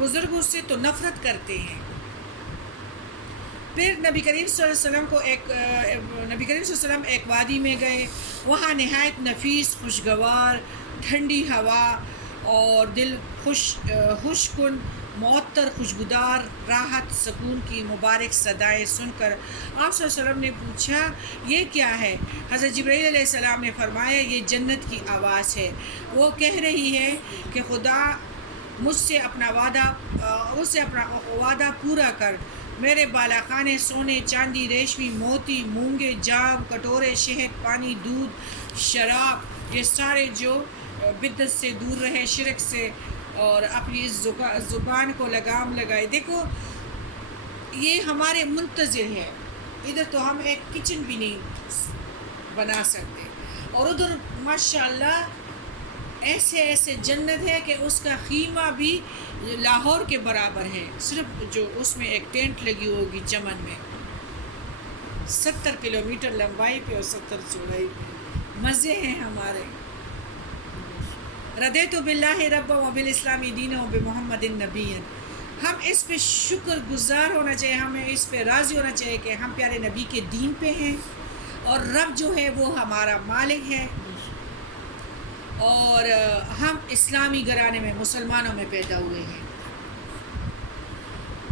بزرگوں سے تو نفرت کرتے ہیں۔ پھر نبی کریم صلی اللہ علیہ وسلم ایک وادی میں گئے، وہاں نہایت نفیس، خوشگوار، ٹھنڈی ہوا اور دل خوش کن، معطر، خوشبودار، راحت، سکون کی مبارک صدائیں سن کر آپ صلی اللہ علیہ وسلم نے پوچھا یہ کیا ہے؟ حضرت جبرائیل علیہ السلام نے فرمایا یہ جنت کی آواز ہے، وہ کہہ رہی ہے کہ خدا مجھ سے اپنا وعدہ پورا کر، میرے بالاخانے سونے، چاندی، ریشمی، موتی، مونگے، جام، کٹورے، شہد، پانی، دودھ، شراب، یہ سارے جو بدعت سے دور رہے، شرک سے، اور اپنی زبان کو لگام لگائے۔ دیکھو یہ ہمارے منتظر ہے، ادھر تو ہم ایک کچن بھی نہیں بنا سکتے، اور ادھر ماشاءاللہ ایسے جنت ہے کہ اس کا خیمہ بھی لاہور کے برابر ہے، صرف جو اس میں ایک ٹینٹ لگی ہوگی چمن میں، 70 کلومیٹر لمبائی پہ اور 70 چوڑائی پہ۔ مزے ہیں ہمارے۔ رضیت باللہ رب و بالاسلام دینا و بمحمد نبی، ہم اس پہ شکر گزار ہونا چاہیے، ہمیں اس پہ راضی ہونا چاہیے کہ ہم پیارے نبی کے دین پہ ہیں، اور رب جو ہے وہ ہمارا مالک ہے، اور ہم اسلامی گھرانے میں مسلمانوں میں پیدا ہوئے ہیں۔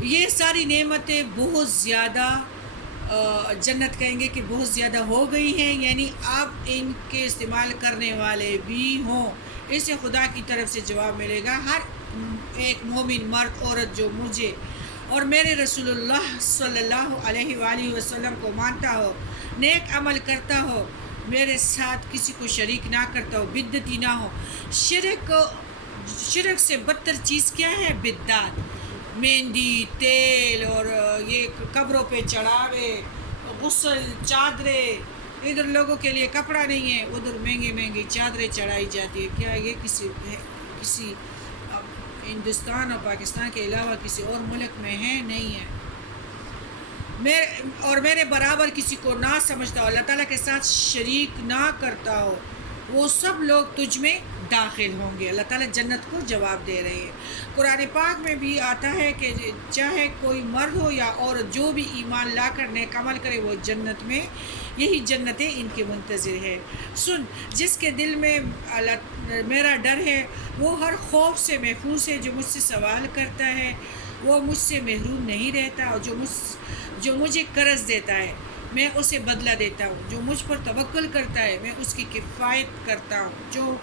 یہ ساری نعمتیں بہت زیادہ جنت کہیں گے کہ بہت زیادہ ہو گئی ہیں، یعنی اب ان کے استعمال کرنے والے بھی ہوں، اسے خدا کی طرف سے جواب ملے گا۔ ہر ایک مومن مرد عورت جو مجھے اور میرے رسول اللہ صلی اللہ علیہ وآلہ وسلم کو مانتا ہو، نیک عمل کرتا ہو، میرے ساتھ کسی کو شریک نہ کرتا ہو، بدعتی نہ ہو۔ شرک سے بدتر چیز کیا ہے؟ بدعت، مہندی، تیل، اور یہ قبروں پہ چڑھاوے، غسل، چادریں، ادھر لوگوں کے لیے کپڑا نہیں ہے، ادھر مہنگی چادریں چڑھائی جاتی ہے۔ کیا یہ کسی ہندوستان اور پاکستان کے علاوہ کسی اور ملک میں ہے؟ نہیں ہے۔ اور میرے برابر کسی کو نہ سمجھتا ہو، اللہ تعالیٰ کے ساتھ شریک نہ کرتا ہو، وہ سب لوگ تجھ میں داخل ہوں گے۔ اللہ تعالیٰ جنت کو جواب دے رہے ہیں۔ قرآن پاک میں بھی آتا ہے کہ چاہے کوئی مرد ہو یا عورت، جو بھی ایمان لا کر نیک عمل کرے وہ جنت میں، یہی جنتیں ان کے منتظر ہے۔ سن، جس کے دل میں میرا ڈر ہے وہ ہر خوف سے محفوظ ہے، جو مجھ سے سوال کرتا ہے وہ مجھ سے محروم نہیں رہتا، اور جو مجھے قرض دیتا ہے میں اسے بدلہ دیتا ہوں، جو مجھ پر توکل کرتا ہے میں اس کی کفایت کرتا ہوں، جو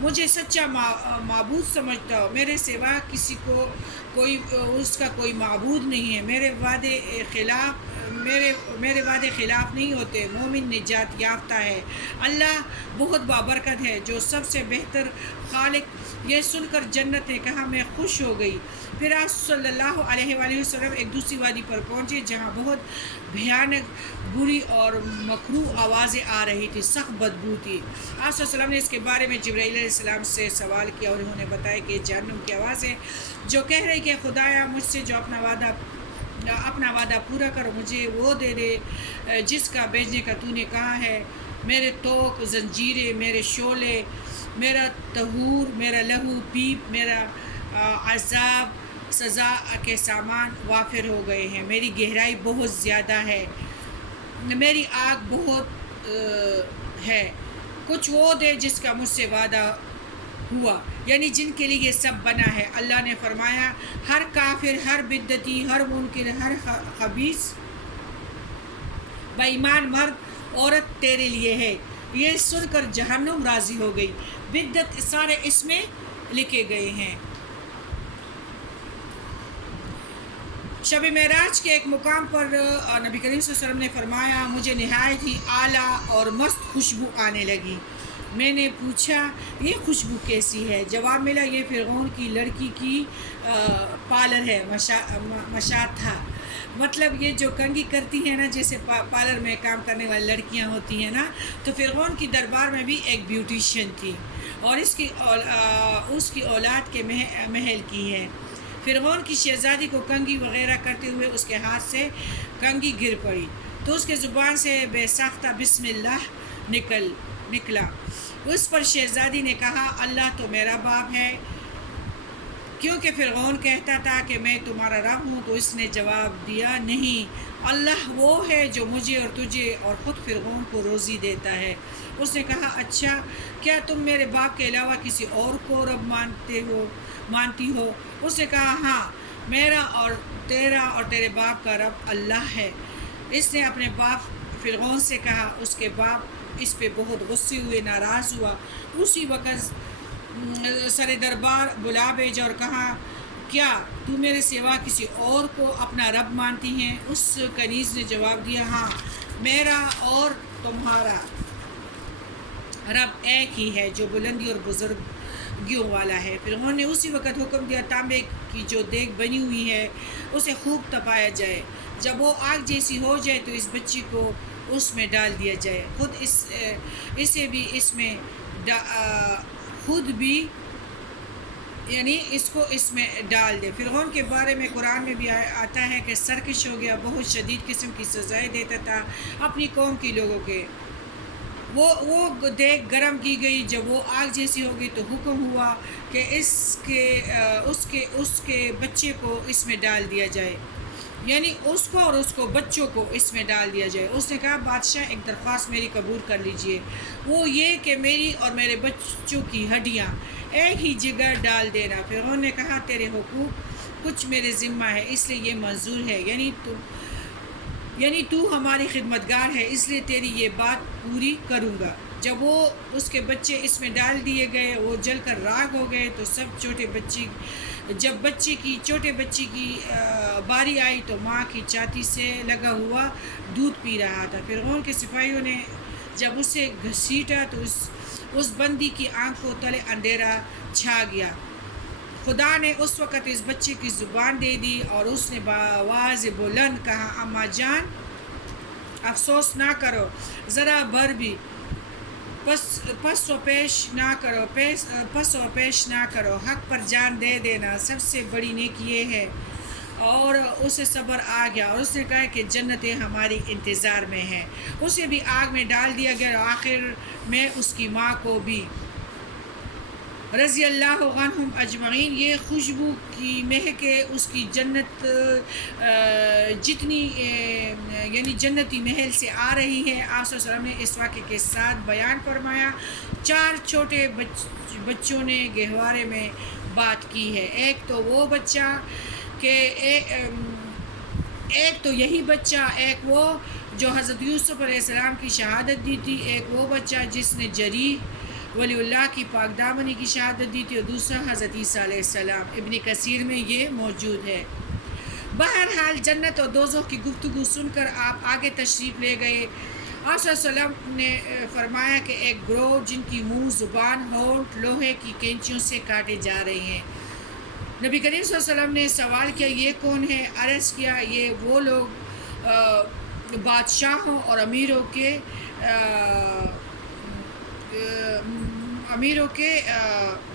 مجھے سچا معبود سمجھتا ہو، میرے سوا کسی کو اس کا کوئی معبود نہیں ہے، میرے وعدے خلاف نہیں ہوتے، مومن نجات یافتہ ہے، اللہ بہت بابرکت ہے، جو سب سے بہتر خالق۔ یہ سن کر جنت نے کہا میں خوش ہو گئی۔ پھر آپ صلی اللہ علیہ وآلہ وسلم ایک دوسری وادی پر پہنچے جہاں بہت بھیانک، بری اور مکروہ آوازیں آ رہی تھی، سخت بدبو تھی۔ آپ صلی اللہ علیہ وسلم نے اس کے بارے میں جبرائیل علیہ السلام سے سوال کیا، اور انہوں نے بتایا کہ جہنم کی آواز ہے جو کہہ رہی کہ خدایا مجھ سے جو اپنا وعدہ پورا کر، مجھے وہ دے دے جس کا بھیجنے کا تو نے کہا ہے، میرے توق، زنجیریں، میرے شعلے، میرا طہور، میرا لہو، پیپ، میرا عذاب، سزا کے سامان وافر ہو گئے ہیں، میری گہرائی بہت زیادہ ہے، میری آگ بہت ہے، کچھ وہ دے جس کا مجھ سے وعدہ ہوا، یعنی جن کے لیے یہ سب بنا ہے۔ اللہ نے فرمایا ہر کافر، ہر بدعتی، ہر منکر، ہر خبیث، بے ایمان مرد عورت تیرے لیے ہے۔ یہ سن کر جہنم راضی ہو گئی، بدعت سارے اس میں لکھے گئے ہیں۔ شب معراج کے ایک مقام پر نبی کریم صلی اللہ علیہ وسلم نے فرمایا مجھے نہایت ہی اعلیٰ اور مست خوشبو آنے لگی۔ میں نے پوچھا یہ خوشبو کیسی ہے؟ جواب ملا یہ فرعون کی لڑکی کی پارلر ہے، مشاط تھا، مطلب یہ جو کنگھی کرتی ہیں نا، جیسے پارلر میں کام کرنے والی لڑکیاں ہوتی ہیں نا، تو فرعون کی دربار میں بھی ایک بیوٹیشین تھی، اور اس کی اولاد کے محل کی ہے۔ فرعون کی شہزادی کو کنگھی وغیرہ کرتے ہوئے اس کے ہاتھ سے کنگھی گر پڑی، تو اس کے زبان سے بے ساختہ بسم اللہ نکلا۔ اس پر شہزادی نے کہا اللہ تو میرا باپ ہے کیونکہ فرعون کہتا تھا کہ میں تمہارا رب ہوں، تو اس نے جواب دیا نہیں، اللہ وہ ہے جو مجھے اور تجھے اور خود فرعون کو روزی دیتا ہے۔ اس نے کہا اچھا، کیا تم میرے باپ کے علاوہ کسی اور کو رب مانتی ہو؟ اس نے کہا ہاں، میرا اور تیرا اور تیرے باپ کا رب اللہ ہے۔ اس نے اپنے باپ فرعون سے کہا۔ اس کے باپ اس پہ بہت غصے ہوئے، ناراض ہوا۔ اسی وقت سر دربار بلا بھیجا اور کہا کیا تو میرے سوا کسی اور کو اپنا رب مانتی ہیں؟ اس کنیز نے جواب دیا ہاں، میرا اور تمہارا رب ایک ہی ہے جو بلندی اور بزرگیوں والا ہے۔ فرعون نے اسی وقت حکم دیا تانبے کی جو دیگ بنی ہوئی ہے اسے خوب تپایا جائے، جب وہ آگ جیسی ہو جائے تو اس بچی کو اس میں ڈال دیا جائے، اسے بھی اس میں خود بھی یعنی اس کو اس میں ڈال دے۔ فرعون کے بارے میں قرآن میں بھی آتا ہے کہ سرکش ہو گیا، بہت شدید قسم کی سزائیں دیتا تھا اپنی قوم کے لوگوں کے۔ وہ دیگ گرم کی گئی، جب وہ آگ جیسی ہو گئی تو حکم ہوا کہ اس کے بچے کو اس میں ڈال دیا جائے، یعنی اس کو اور اس کو بچوں کو اس میں ڈال دیا جائے۔ اس نے کہا بادشاہ ایک درخواست میری قبول کر لیجئے، وہ یہ کہ میری اور میرے بچوں کی ہڈیاں ایک ہی جگہ ڈال دینا۔ فرعون نے کہا تیرے حقوق کچھ میرے ذمہ ہے، اس لیے یہ منظور ہے، یعنی تو ہماری خدمتگار ہے، اس لیے تیری یہ بات پوری کروں گا۔ جب وہ اس کے بچے اس میں ڈال دیے گئے، وہ جل کر راکھ ہو گئے، تو جب چھوٹے بچی کی باری آئی تو ماں کی چھاتی سے لگا ہوا دودھ پی رہا تھا۔ فرعون کے سپاہیوں نے جب اسے گھسیٹا تو اس بندی کی آنکھوں تلے اندھیرا چھا گیا۔ خدا نے اس وقت اس بچے کی زبان دے دی اور اس نے بآواز بلند کہا اماں جان افسوس نہ کرو، ذرا بھر بھی پس و پیش نہ کرو، حق پر جان دے دینا سب سے بڑی نیکی یہ ہے۔ اور اسے صبر آ گیا اور اس نے کہا کہ جنتیں ہماری انتظار میں ہیں۔ اسے بھی آگ میں ڈال دیا گیا اور آخر میں اس کی ماں کو بھی، رضی اللہ عنہم اجمعین۔ یہ خوشبو کی مہک اس کی جنت جتنی یعنی جنتی محل سے آ رہی ہے۔ آپ صلی اللہ علیہ وسلم نے اس واقعے کے ساتھ بیان فرمایا 4 چھوٹے بچوں نے گہوارے میں بات کی ہے، ایک تو وہ بچہ کہ ایک تو یہی بچہ، ایک وہ جو حضرت یوسف علیہ السلام کی شہادت دی تھی، ایک وہ بچہ جس نے جریح ولی اللہ کی پاک دامنی کی شہادت دی تھی، اور دوسرا حضرت عیسیٰ علیہ السلام۔ ابن کثیر میں یہ موجود ہے۔ بہرحال جنت اور دوزخ کی گفتگو سن کر آپ آگے تشریف لے گئے۔ آپ صلی اللہ علیہ وسلم نے فرمایا کہ ایک گروہ جن کی منہ زبان ہونٹ لوہے کی کینچیوں سے کاٹے جا رہے ہیں۔ نبی کریم صلی اللہ علیہ وسلم نے سوال کیا یہ کون ہے؟ عرض کیا یہ وہ لوگ بادشاہوں اور امیروں کے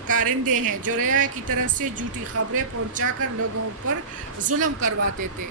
کارندے ہیں جو رعایا کی طرف سے جھوٹی خبریں پہنچا کر لوگوں پر ظلم کرواتے تھے۔